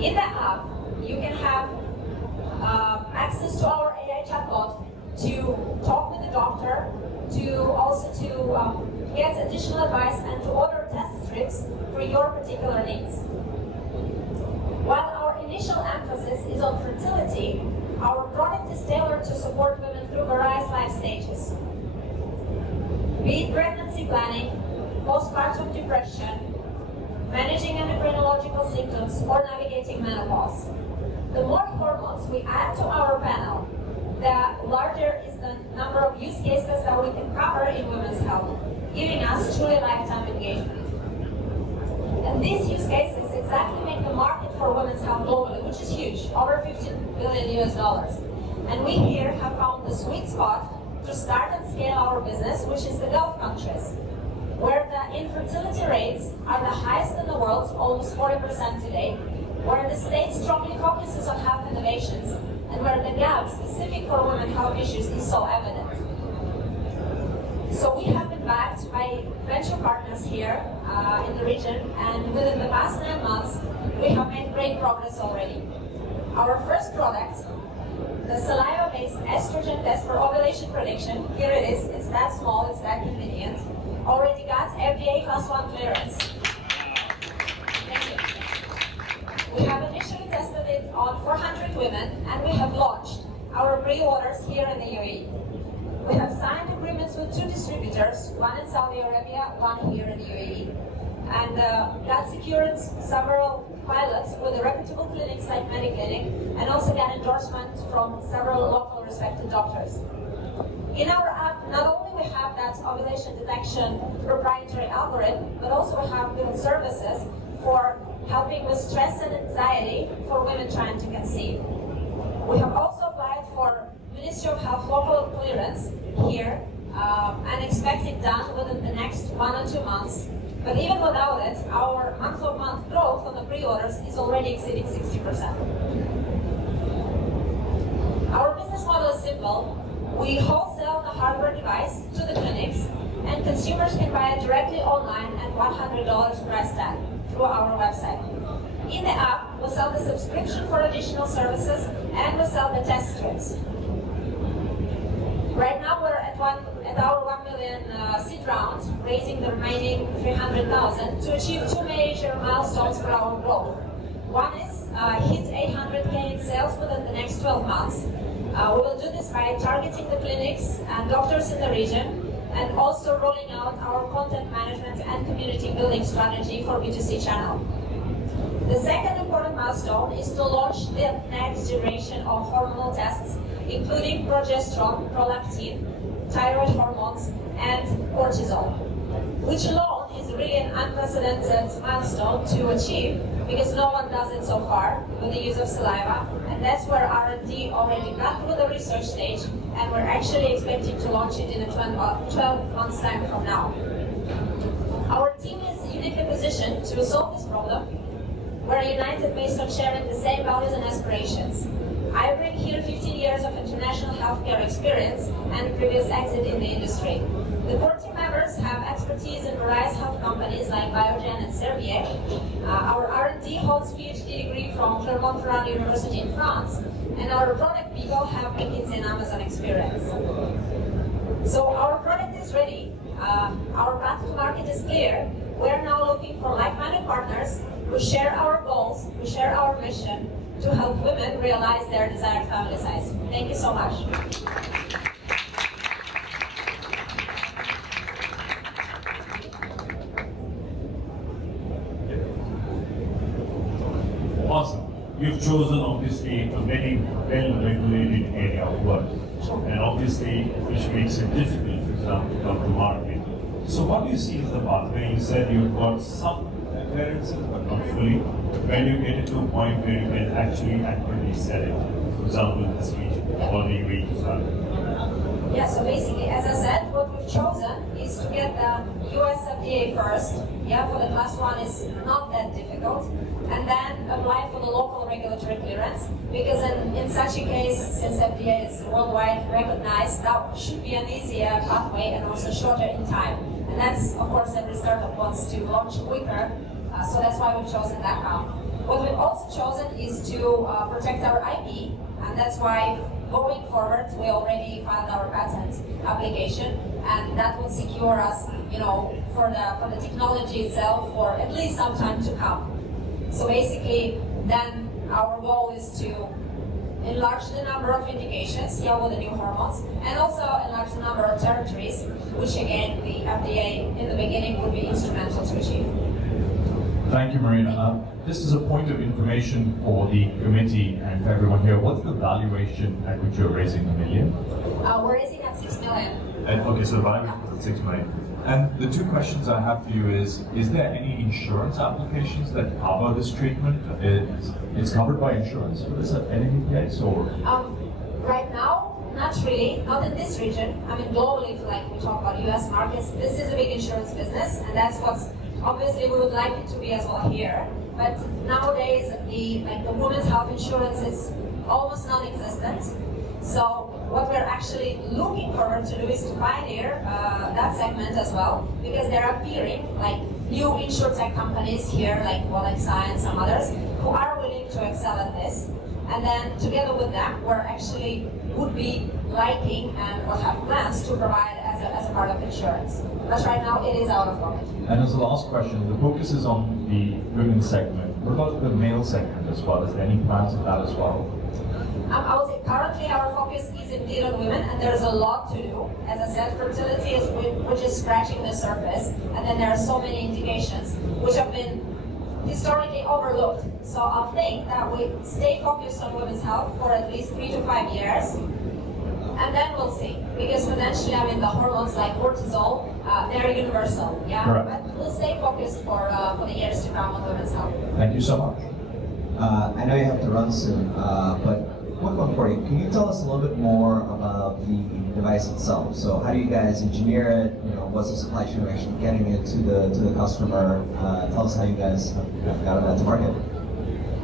In the app, you can have access to our AI chatbot to talk with the doctor, to get additional advice and to order test strips for your particular needs. While our initial emphasis is on fertility, our product is tailored to support women through various life stages. Be it pregnancy planning, postpartum depression, managing endocrinological symptoms, or navigating menopause. The more hormones we add to our panel, the larger is the number of use cases that we can cover in women's health, giving us truly lifetime engagement. And these use cases exactly make the market for women's health globally, which is huge, over $15 billion US. And we here have found the sweet spot to start and scale our business, which is the Gulf countries, where the infertility rates are the highest in the world, almost 40% today, where the state strongly focuses on health innovations, and where the gap specific for women health issues is so evident. So we have been backed by venture partners here in the region, and within the past 9 months, we have made great progress already. Our first product, the saliva-based estrogen test for ovulation prediction, here it is, it's that small, it's that convenient, already got FDA Class 1 clearance. Thank you. We have initially tested it on 400 women, and we have launched our pre-orders here in the UAE. We have signed agreements with 2 distributors, one in Saudi Arabia, one here in the UAE, and got secured several pilots with reputable clinics like MediClinic, and also got endorsement from several local respected doctors. In our app, not only we have that ovulation detection proprietary algorithm, but also we have built services for helping with stress and anxiety for women trying to conceive. We have also applied for Ministry of Health local clearance here and expect it done within the next 1 or 2 months. But even without it, our month-over-month growth on the pre-orders is already exceeding 60%. Our business model is simple. We wholesale the hardware device to the clinics, and consumers can buy it directly online at $100 price tag through our website. In the app, we sell the subscription for additional services, and we sell the test strips. Right now, we're at our 1 million seed round, raising the remaining 300,000 to achieve 2 major milestones for our growth. One is hit 800K in sales within the next 12 months. We will do this by targeting the clinics and doctors in the region, and also rolling out our content management and community building strategy for B2C channel. The second important milestone is to launch the next generation of hormonal tests, including progesterone, prolactin, thyroid hormones, and cortisol, which alone is really an unprecedented milestone to achieve, because no one does it so far with the use of saliva, and that's where R&D already got through the research stage, and we're actually expecting to launch it in a 12 months time from now. Our team is uniquely positioned to solve this problem. We're united based on sharing the same values and aspirations. I bring here 15 years of international healthcare experience and previous exit in the industry. The core team members have expertise in various health companies like Biogen and Servier. Our R&D holds PhD degree from Clermont-Ferrand University in France, and our product people have McKinsey and Amazon experience. So our product is ready. Our path to market is clear. We're now looking for like-minded partners who share our goals, who share our mission, to help women realize their desired family size. Thank you so much. Awesome. You've chosen obviously a very well-regulated area of work, and obviously which makes it difficult, for example, to come to market. So what do you see as the pathway? You said you've got some clearances, but not fully. When you get it to a point where you can actually actively sell it, for example, in this region, or the UAE to start with? Yeah, so basically, as I said, what we've chosen is to get the US FDA first. Yeah, for the class 1 is not that difficult. And then apply for the local regulatory clearance. Because in such a case, since FDA is worldwide recognized, that should be an easier pathway and also shorter in time. And that's, of course, every startup wants to launch quicker. So that's why we've chosen that path. What we've also chosen is to protect our IP. And that's why going forward, we already filed our patent application, and that would secure us, for the technology itself for at least some time to come. So basically, then our goal is to enlarge the number of indications, with the new hormones, and also enlarge the number of territories, which again, the FDA in the beginning would be instrumental to achieve. Thank you, Marina. This is a point of information for the committee and for everyone here. What's the valuation at which you're raising $1 million? We're raising at 6 million. Okay, so the valuation is at 6 million. And the two questions I have for you is there any insurance applications that cover this treatment? It's covered by insurance for this at any place, or? Right now, not really, not in this region. I mean, globally, if we talk about US markets, this is a big insurance business, and that's what's, obviously we would like it to be as well here. But nowadays, the women's health insurance is almost non-existent. So what we're actually looking forward to do is to pioneer that segment as well, because there are appearing new insurtech companies here, like Wellexi and some others, who are willing to excel at this. And then together with them, we're actually would be liking and will have plans to provide as a part of insurance. But right now, it is out of pocket. And as the last question, the focus is on the women's segment. What about the male segment as well? Is there any plans of that as well? I would say currently our focus is indeed on women, and there's a lot to do. As I said, fertility is we're just scratching the surface, and then there are so many indications which have been historically overlooked. So I think that we stay focused on women's health for at least 3 to 5 years, and then we'll see. Because potentially, the hormones like cortisol, they're universal, yeah. Correct. But we'll stay focused for the years to come on women's health. Thank you so much. I know you have to run soon, but quick one for you. Can you tell us a little bit more about the device itself? So how do you guys engineer it? What's the supply chain of actually getting it to the customer? Tell us how you guys have gotten that to market.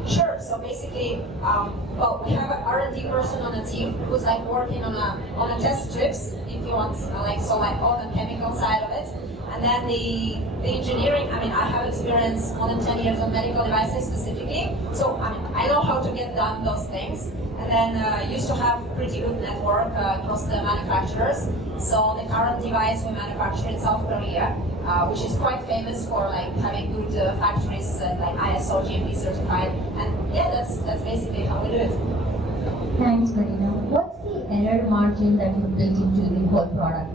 Sure. So basically, we have an R&D person on the team who's working on a test strips, if you want, all the chemical side of it. And then the engineering, I have experience more than 10 years on medical devices specifically, so I know how to get done those things. And then used to have pretty good network across the manufacturers. So the current device we manufacture in South Korea, which is quite famous for having good factories and ISO GMP certified. And yeah, that's basically how we do it. Thanks, Marina. What's the error margin that you built into the whole product?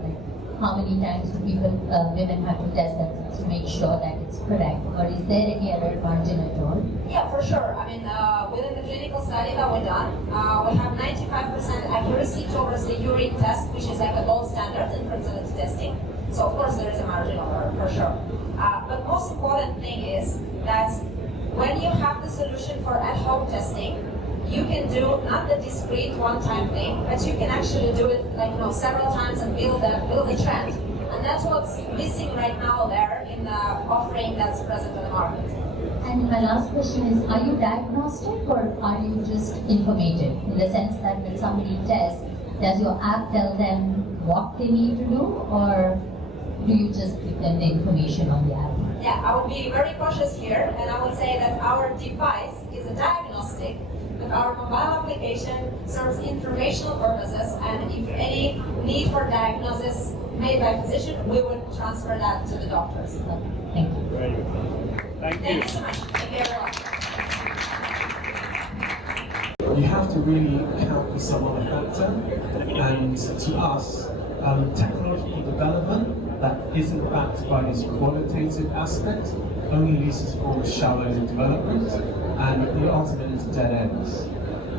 How many times do women have to test themselves to make sure that it's correct? Or is there any error margin at all? Yeah, for sure. Within the clinical study that we've done, we have 95% accuracy towards the urine test, which is a gold standard in fertility testing. So of course there is a margin of error, for sure. But most important thing is that when you have the solution for at-home testing, you can do not the discrete one-time thing, but you can actually do it several times and build a trend. And that's what's missing right now there in the offering that's present on the market. And my last question is, are you diagnostic or are you just informative? In the sense that when somebody tests, does your app tell them what they need to do, or do you just give them the information on the app? Yeah, I would be very cautious here, and I would say that our device is a diagnostic, but our mobile application serves informational purposes, and if any need for diagnosis made by physician, we would transfer that to the doctors. Thank you. Very good. Thank you. Thank you so much. Thank you, everyone. you have to really account for some other factor. And to us, technological development that isn't backed by this qualitative aspect only leads to form shallow development and it ultimately to dead ends.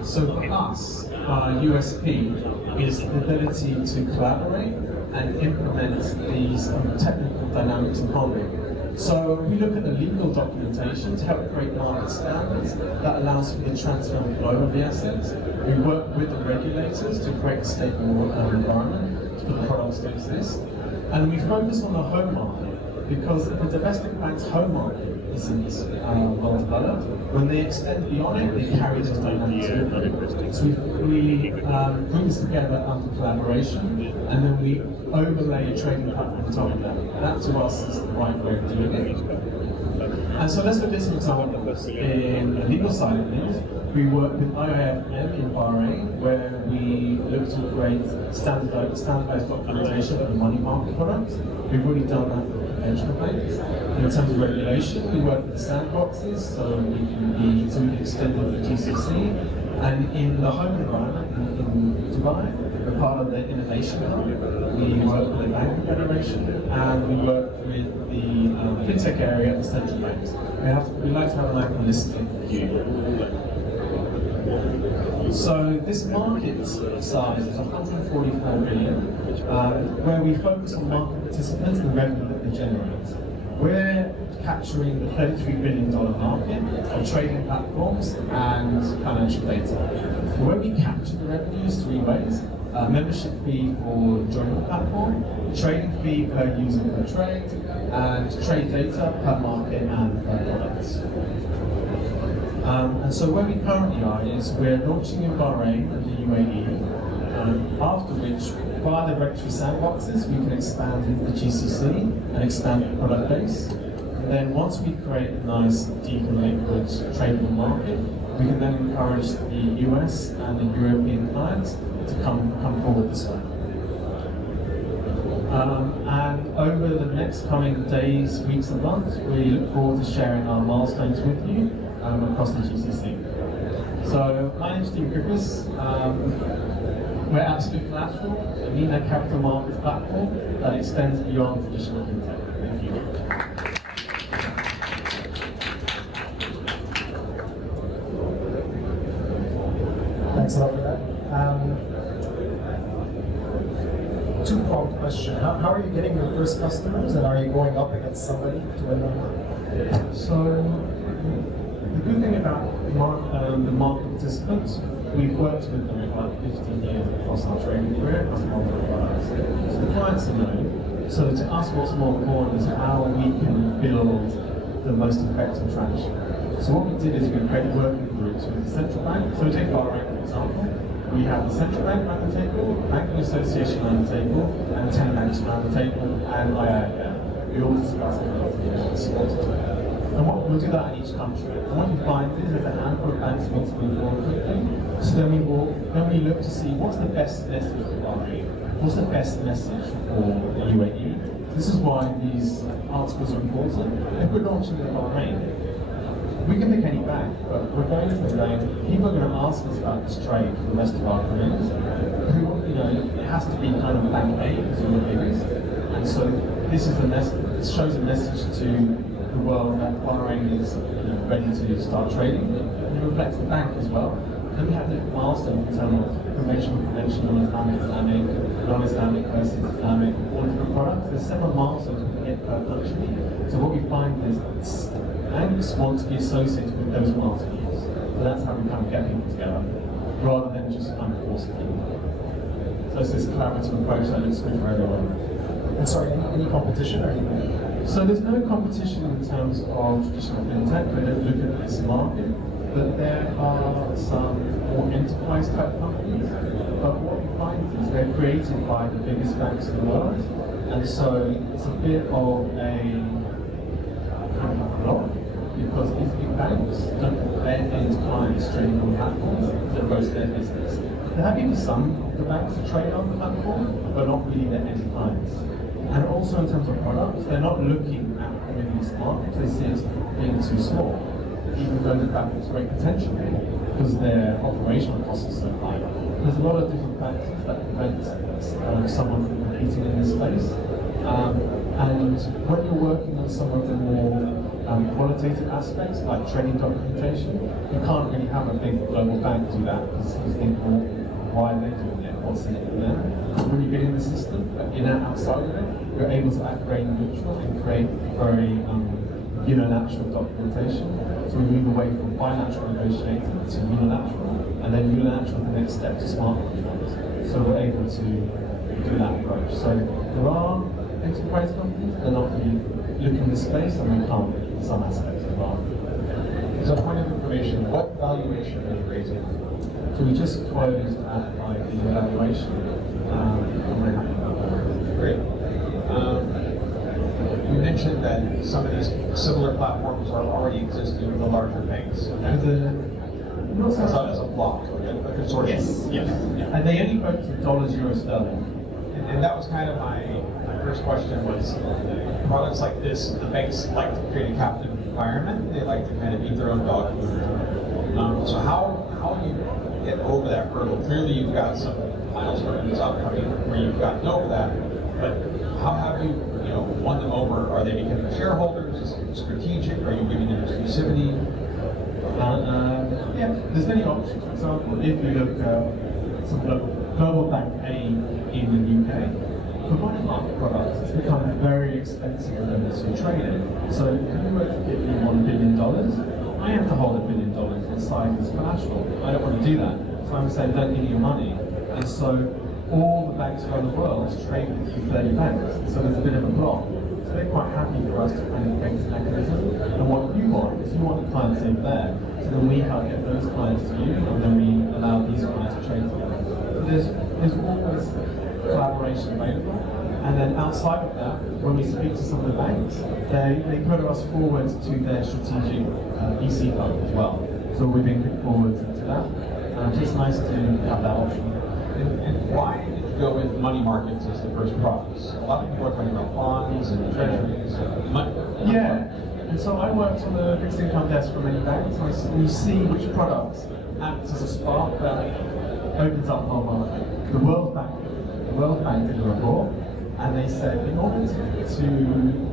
So for us, our USP is the ability to collaborate and implement these technical dynamics in harmony. So we look at the legal documentation to help create market standards that allows for the transfer and flow of the assets. We work with the regulators to create a stable environment for the products to exist. And we focus on the home market because if a domestic bank's home market isn't well developed, when they extend beyond it, they carry those dynamics with them. So we bring this together under collaboration, and then we overlay a trading platform on top of that. That to us is the right way of doing it. And so let's look at some examples. In the legal side of things, we work with IIFM in Bahrain, where we look to create standardized documentation of the money market products. We've already done that with conventional banks. In terms of regulation, we work with the sandboxes, so we can extend it to GCC. And in the home environment in Dubai, we're part of the Innovation Hub. We work with the Banking Federation, and we work with the fintech area at the central banks. We like to have an open holistic view. So this market size is 144 billion, where we focus on market participants and the revenue that they generate. We're capturing the $33 billion market of trading platforms and financial data. Where we capture the revenue is three ways. Membership fee for joining the platform, trading fee per user per trade, and trade data per market and per products. And so where we currently are is we're launching in Bahrain and the UAE, after which, via the regulatory sandboxes, we can expand into the GCC and expand the product base. And then once we create a nice, deep and liquid tradable market, we can then encourage the US and the European clients to come forward this way. And over the next coming days, weeks and months, we look forward to sharing our milestones with you across the GCC. So my name's Steve Griffiths. We're Absolute Collateral, a MENA capital markets platform that extends beyond traditional fintech. Thank you. Thanks a lot for that. Two-pronged question. How are you getting your first customers, and are you going up against somebody to win them? So the good thing about the market participants, we've worked with them for like 15 years across our trading career, across multiple products. So the clients know. So to us, what's more important is how we can build the most effective traction. So what we did is we created working groups with the central bank. So we take Bahrain, for example. We have the central bank around the table, banking association around the table, and 10 banks around the table, and IIFM. We all discuss it together. And we'll do that in each country. And what you find is there's a handful of banks want to move forward quickly. So then we look to see what's the best message for Bahrain, what's the best message for the UAE. This is why these articles are important. If we're launching in Bahrain, we can pick any bank, but we're going to Bahrain. People are going to ask us about this trade for the rest of our careers. It has to be kind of bank A because you're the biggest. And so this is the message. It shows a message to the world that Bahrain is ready to start trading. It reflects the bank as well. Then we have different milestones in terms of conventional, Islamic, non-Islamic versus Islamic, all different products. There's several milestones we can get per country. So what we find is banks want to be associated with those milestones. So that's how we kind of get people together, rather than just kind of forcing people. So it's this collaborative approach that looks good for everyone. And sorry, any competition or anything? So there's no competition in terms of traditional fintech. We don't look at this market, but there are some more enterprise type companies. But what we find is they're created by the biggest banks in the world, and so it's a bit of a kind of block because these big banks don't want their end clients trading on platforms to grow their business. They're happy for some of the banks to trade on the platform, but not really their end clients. And also in terms of products, they're not looking at winning this market, they see it as being too small. even though the fact there's great potential here, because their operational costs are so high. There's a lot of different factors that prevent someone from competing in this space. And when you're working on some of the more qualitative aspects, like training documentation, you can't really have a big global bank do that, because you think, well, why are they doing it? What's in it for them? When you get in the system, in and outside of it, you're able to act very neutral and create very unilateral documentation. So we move away from bilateral negotiating to unilateral, and then unilateral the next step to smart contracts. So we're able to do that approach. So there are enterprise companies that are not really looking in this space, and we can't in some aspects as well. As a point of information, what valuation are you raising? So we just closed at the evaluation. Great. You mentioned that some of these similar platforms are already existing with the larger banks. As a block, a consortium. Yes. And they only vote to dollars, euros, sterling. And that was kind of my first question was, products like this, the banks like to create a captive environment. They like to kind of eat their own dog food. So how do you get over that hurdle? Clearly you've got some milestones upcoming where you've gotten over that, but how have you won them over? Are they becoming shareholders? Is it strategic? Are you giving them exclusivity? Yeah, there's many options. For example, if you look at some global bank A in the UK, for money market products, it's become very expensive for them to trade in. So if you were to give me $1 billion, I have to hold $1 billion inside as collateral. I don't want to do that. So I'm saying, don't give me your money. And so all the banks around the world trade with you 30 banks. So there's a bit of a block. So they're quite happy for us to kind of create this mechanism. And what you want is you want the clients in there. So then we help get those clients to you, and then we allow these clients to trade together. So there's always collaboration available. And then outside of that, when we speak to some of the banks, they put us forward to their strategic EC fund as well. So we've been put forward to that. So it's nice to have that option. And why did you go with money markets as the first products? A lot of people are talking about bonds and treasuries. Yeah. And so I worked on the fixed income desk for many banks, and you see which products act as a spark that opens up the whole market. The World Bank did a report, and they said in order to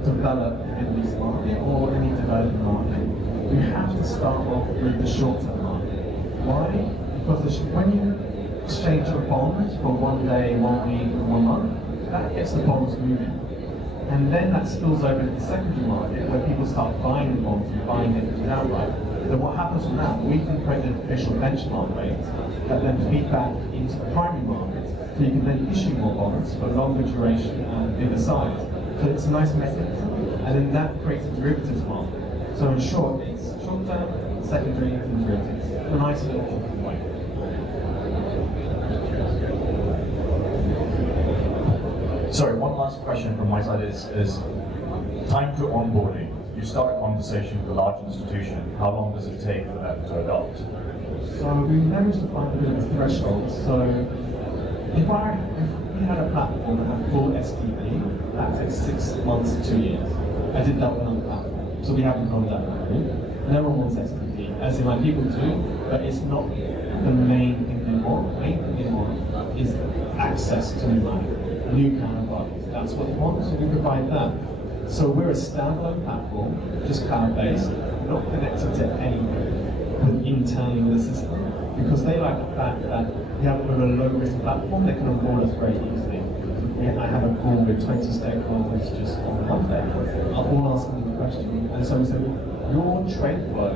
develop in this market or any developing market, you have to start off with the short-term market. Why? Because when you exchange your bonds for 1 day, 1 week, or 1 month, that gets the bonds moving. And then that spills over to the secondary market where people start buying the bonds and buying it outright. Then what happens from that? We can create an official benchmark rate that then feed back into the primary market. So you can then issue more bonds for longer duration and bigger size. So it's a nice mechanism, and then that creates a derivatives market. So in short, it's short term, secondary, and derivatives. A nice little way. Sorry, one last question from my side is time to onboarding. You start a conversation with a large institution. How long does it take for them to adopt? So we managed to find a bit of a threshold. So if we had a platform that had full STP, that takes 6 months to 2 years. I did that with another platform. So we haven't gone down that route. No one wants STP, as in like people do, but it's not the main thing they want. The main thing they want is access to new money. New counterparties. That's what they want, so we provide that. So we're a standalone platform, just cloud-based, not connected to anything internally with the system, because they like the fact that we have a low-risk platform that can onboard us very easily. I have a call with 20 stakeholders just on Monday, all asking me the question. And so we said, your trade flow,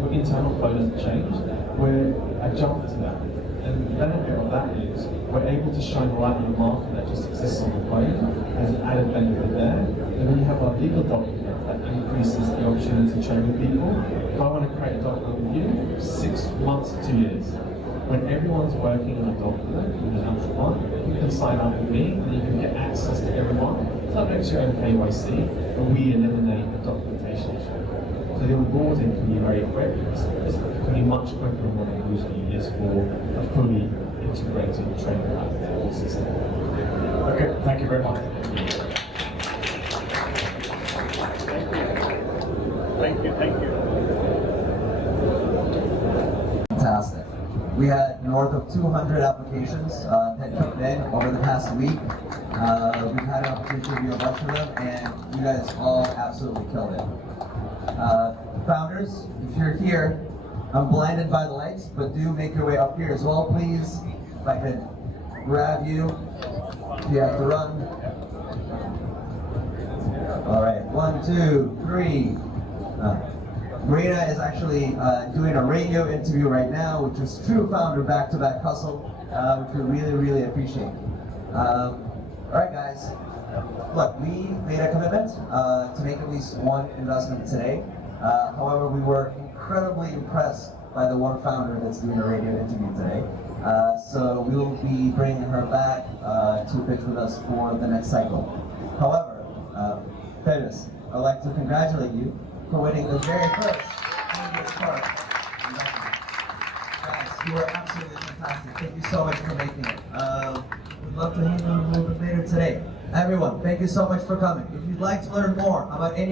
your internal flow doesn't change, we're adjunct to that. And the benefit of that is we're able to shine light on the market that just exists on the phone. There's an added benefit there. And then you have our legal document that increases the opportunity to trade with people. If I want to create a document with you, 6 months to 2 years. When everyone's working on a document in an actual one, you can sign up with me and you can get access to everyone. Subject to your own KYC, and we eliminate the documentation issue. So the onboarding can be very quick. It can be much quicker than what it usually is for a fully integrated trading platform system. Okay, thank you very much. Thank you. We had north of 200 applications that came in over the past week. We've had an opportunity to review a bunch of them, and you guys all absolutely killed it. Founders, if you're here, I'm blinded by the lights, but do make your way up here as well, please. If I could grab you, if you have to run. All right, 1, 2, 3. Marina is actually doing a radio interview right now, which is true founder back-to-back hustle, which we really, really appreciate. All right, guys. Look, we made a commitment to make at least one investment today. However, we were incredibly impressed by the one founder that's doing a radio interview today. So we will be bringing her back to pitch with us for the next cycle. However, Davis, I'd like to congratulate you for winning the very first Spark. Guys, you were absolutely fantastic. Thank you so much for making it. We'd love to hang out a little bit later today. Everyone, thank you so much for coming. If you'd like to learn more about any